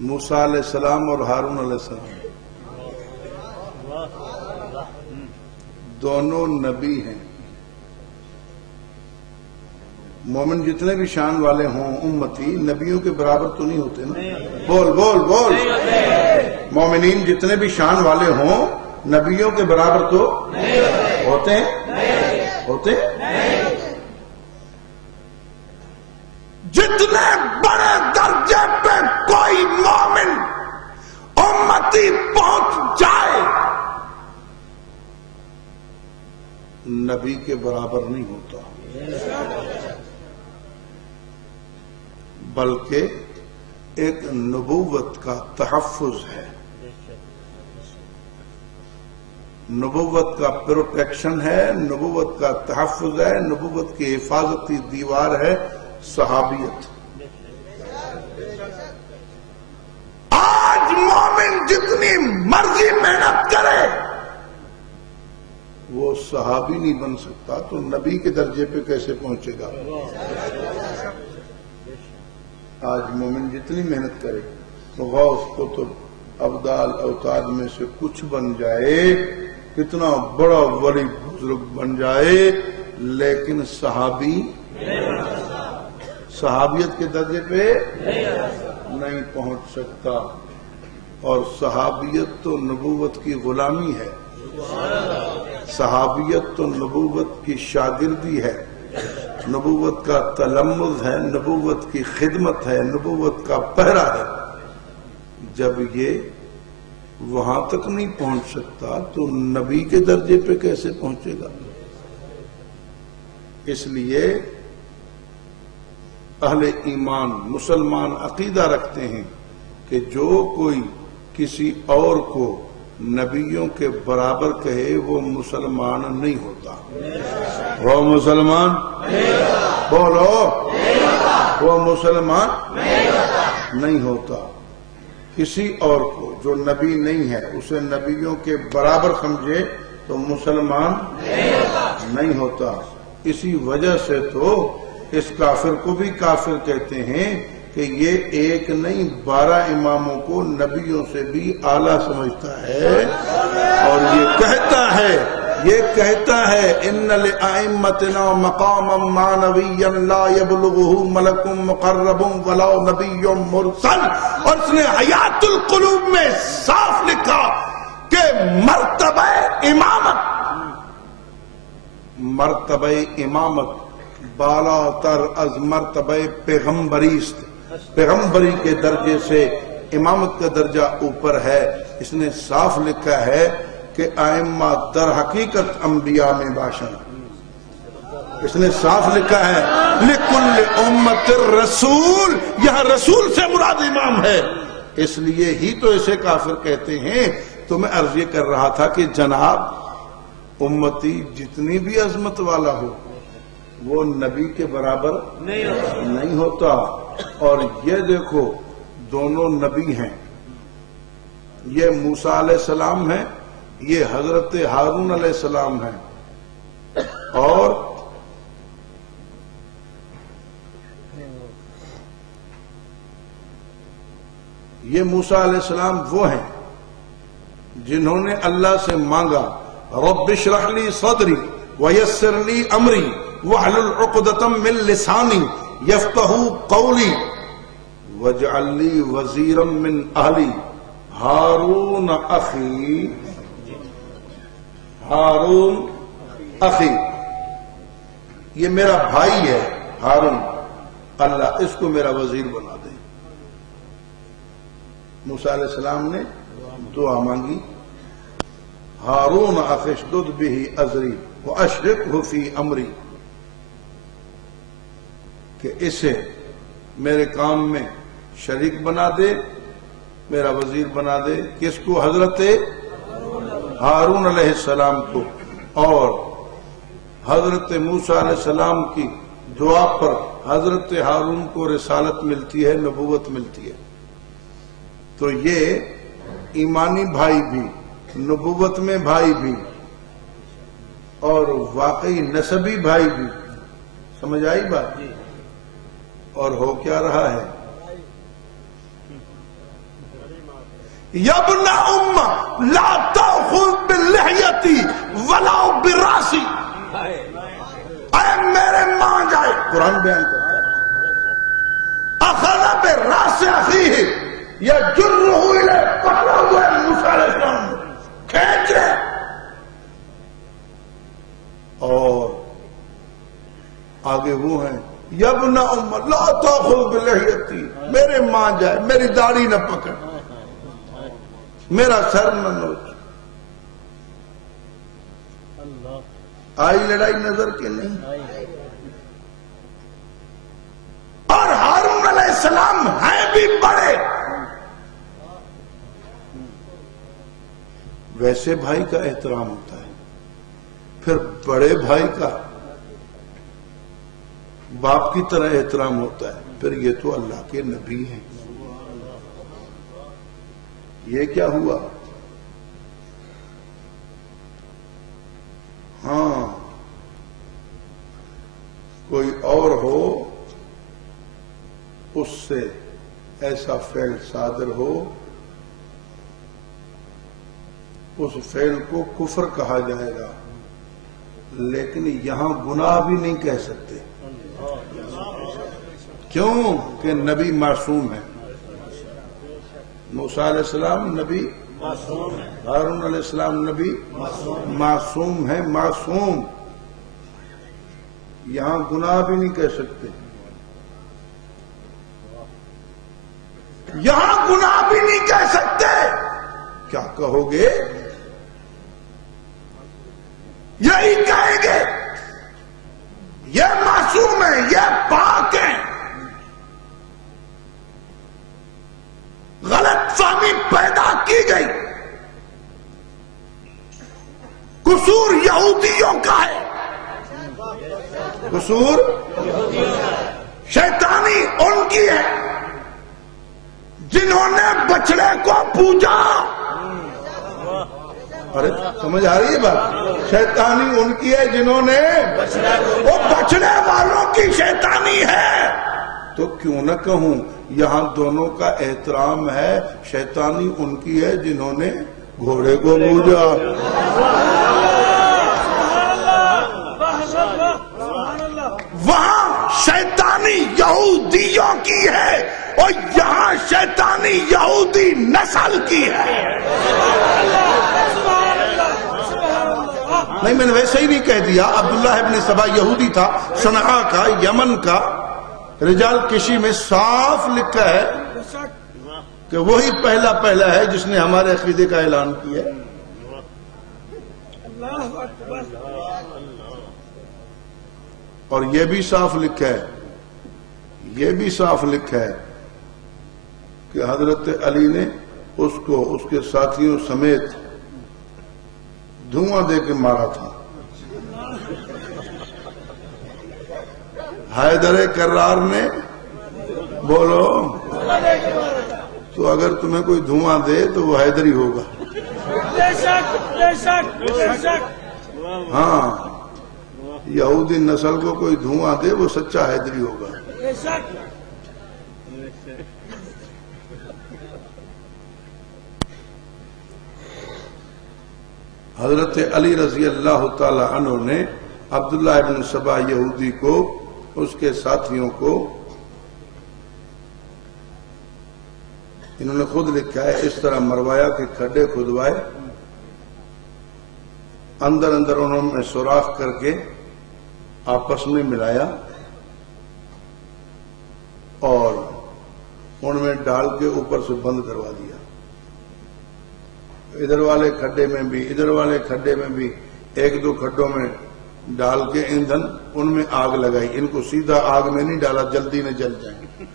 موسیٰ علیہ السلام اور ہارون علیہ السلام دونوں نبی ہیں. مومن جتنے بھی شان والے ہوں امتی نبیوں کے برابر تو نہیں ہوتے نا. بول بول بول. مومنین جتنے بھی شان والے ہوں نبیوں کے برابر تو ہوتے ہیں ہوتے. جتنے بڑے درجے پہ کوئی مومن امتی پہنچ جائے نبی کے برابر نہیں ہوتا، بلکہ ایک نبوت کا تحفظ ہے، نبوت کا پروٹیکشن ہے، نبوت کا تحفظ ہے، نبوت کی حفاظتی دیوار ہے صحابیت. آج مومن جتنی مرضی محنت کرے وہ صحابی نہیں بن سکتا تو نبی کے درجے پہ کیسے پہنچے گا؟ آج مومن جتنی محنت کرے تو غوث قطب ابدال اوتاد میں سے کچھ بن جائے، کتنا بڑا ولی بزرگ بن جائے، لیکن صحابیت کے درجے پہ نہیں پہنچ سکتا. اور صحابیت تو نبوت کی غلامی ہے، صحابیت تو نبوت کی شاگردی ہے، نبوت کا تلمذ ہے، نبوت کی خدمت ہے، نبوت کا پہرا ہے. جب یہ وہاں تک نہیں پہنچ سکتا تو نبی کے درجے پہ کیسے پہنچے گا؟ اس لیے اہل ایمان مسلمان عقیدہ رکھتے ہیں کہ جو کوئی کسی اور کو نبیوں کے برابر کہے وہ مسلمان نہیں ہوتا. وہ مسلمان بولو، وہ مسلمان نہیں ہوتا. کسی اور کو جو نبی نہیں ہے اسے نبیوں کے برابر سمجھے تو مسلمان نہیں ہوتا. اسی وجہ سے تو اس کافر کو بھی کافر کہتے ہیں کہ یہ ایک نہیں 12 اماموں کو نبیوں سے بھی اعلیٰ سمجھتا ہے، اور یہ کہتا ہے ان لأئمتنا مقاما معنویا لا يبلغه ملک مقرب ولا نبی مرسل. اور اس نے حیات القلوب میں صاف لکھا کہ مرتبہ امامت بالا تر از مرتبہ پیغمبری است. پیغمبری کے درجے سے امامت کا درجہ اوپر ہے. اس نے صاف لکھا ہے کہ ائمہ در حقیقت انبیاء میں باشن. اس نے صاف لکھا ہے لکل امت الرسول، یہاں رسول سے مراد امام ہے. اس لیے ہی تو اسے کافر کہتے ہیں. تو میں عرض یہ کر رہا تھا کہ جناب امتی جتنی بھی عظمت والا ہو وہ نبی کے برابر نہیں ہوتا. اور یہ دیکھو دونوں نبی ہیں، یہ موسیٰ علیہ السلام ہیں، یہ حضرت ہارون علیہ السلام ہیں. اور یہ موسیٰ علیہ السلام وہ ہیں جنہوں نے اللہ سے مانگا رب اشرح لی صدری ویسر لی امری واحلل عقدۃ من لسانی یفقہوا قولی واجعل لی وزیرا من اہلی ہارون اخی. ہارون اخی یہ میرا بھائی ہے ہارون، اللہ اس کو میرا وزیر بنا دے. موسیٰ علیہ السلام نے دعا مانگی ہارون اخی اشدد بہ ازری واشرکہ فی امری، کہ اسے میرے کام میں شریک بنا دے، میرا وزیر بنا دے. کس کو؟ حضرت ہارون علیہ السلام کو. اور حضرت موسیٰ علیہ السلام کی دعا پر حضرت ہارون کو رسالت ملتی ہے، نبوت ملتی ہے. تو یہ ایمانی بھائی بھی، نبوت میں بھائی بھی، اور واقعی نسبی بھائی بھی. سمجھ آئی بات؟ اور ہو کیا رہا ہے؟ یا ابن ام لا تأخذ باللحیتی ولا براسی، اے میرے ماں جائے، قرآن بیان کرتا ہے، اخذ براس اخیہ یجرہ الیہ، پکڑا ہوا ہے موسیٰ علیہ السلام کھینچ رہے، اور آگے وہ ہیں یا ابن ام لا تأخذ باللحیتی، میرے ماں جائے، میری داڑھی نہ پکڑ، میرا سر نہ نوچ۔ آئی لڑائی نظر کے نہیں؟ اور ہارون علیہ السلام ہیں بھی بڑے، ویسے بھائی کا احترام ہوتا ہے، پھر بڑے بھائی کا باپ کی طرح احترام ہوتا ہے، پھر یہ تو اللہ کے نبی ہیں۔ یہ کیا ہوا؟ ہاں کوئی اور ہو اس سے ایسا فعل صادر ہو، اس فعل کو کفر کہا جائے گا، لیکن یہاں گناہ بھی نہیں کہہ سکتے، کیوں کہ نبی معصوم ہے۔ موسیٰ علیہ السلام نبی ہارون علیہ السلام نبی معصوم ہے، معصوم، یہاں گناہ بھی نہیں کہہ سکتے، یہاں گناہ بھی نہیں کہہ سکتے، کیا کہو گے؟ یہی کہیں گے یہ معصوم ہے، یہ پاک ہے۔ غلط فہمی پیدا کی گئی، قصور یہودیوں کا ہے، قصور شیطانی ان کی ہے جنہوں نے بچڑے کو پوجا۔ ارے سمجھ آ رہی ہے بات؟ شیطانی ان کی ہے جنہوں نے، وہ بچڑے والوں کی شیطانی ہے، تو کیوں نہ کہوں یہاں دونوں کا احترام ہے، شیطانی ان کی ہے جنہوں نے گھوڑے کو پوجا۔ وہاں شیطانی یہودیوں کی ہے اور یہاں شیطانی یہودی نسل کی ہے۔ نہیں، میں نے ویسے ہی نہیں کہہ دیا، عبداللہ ابن سبا یہودی تھا، صنعاء کا، یمن کا، رجال کشی میں صاف لکھا ہے کہ وہی پہلا ہے جس نے ہمارے عقیدے کا اعلان کیا۔ اور یہ بھی صاف لکھا ہے، یہ بھی صاف لکھا ہے کہ حضرت علی نے اس کو اس کے ساتھیوں سمیت دھواں دے کے مارا تھا۔ حیدر کرار نے، بولو، تو اگر تمہیں کوئی دھواں دے تو وہ حیدر ہی ہوگا۔ ہاں، یہودی نسل کو کوئی دھواں دے وہ سچا حیدری ہوگا۔ حضرت علی رضی اللہ تعالی عنہ نے عبداللہ ابن سبا یہودی کو، اس کے ساتھیوں کو، انہوں نے خود لکھا ہے، اس طرح مروایا کہ کھڈے کھدوائے، اندر اندر انہوں نے سوراخ کر کے آپس میں ملایا اور ان میں ڈال کے اوپر سے بند کروا دیا۔ ادھر والے کھڈے میں بھی، ادھر والے کھڈے میں بھی، ایک دو کھڈوں میں ڈال کے ایندھن، ان میں آگ لگائی، ان کو سیدھا آگ میں نہیں ڈالا، جلدی نہ جل جائیں۔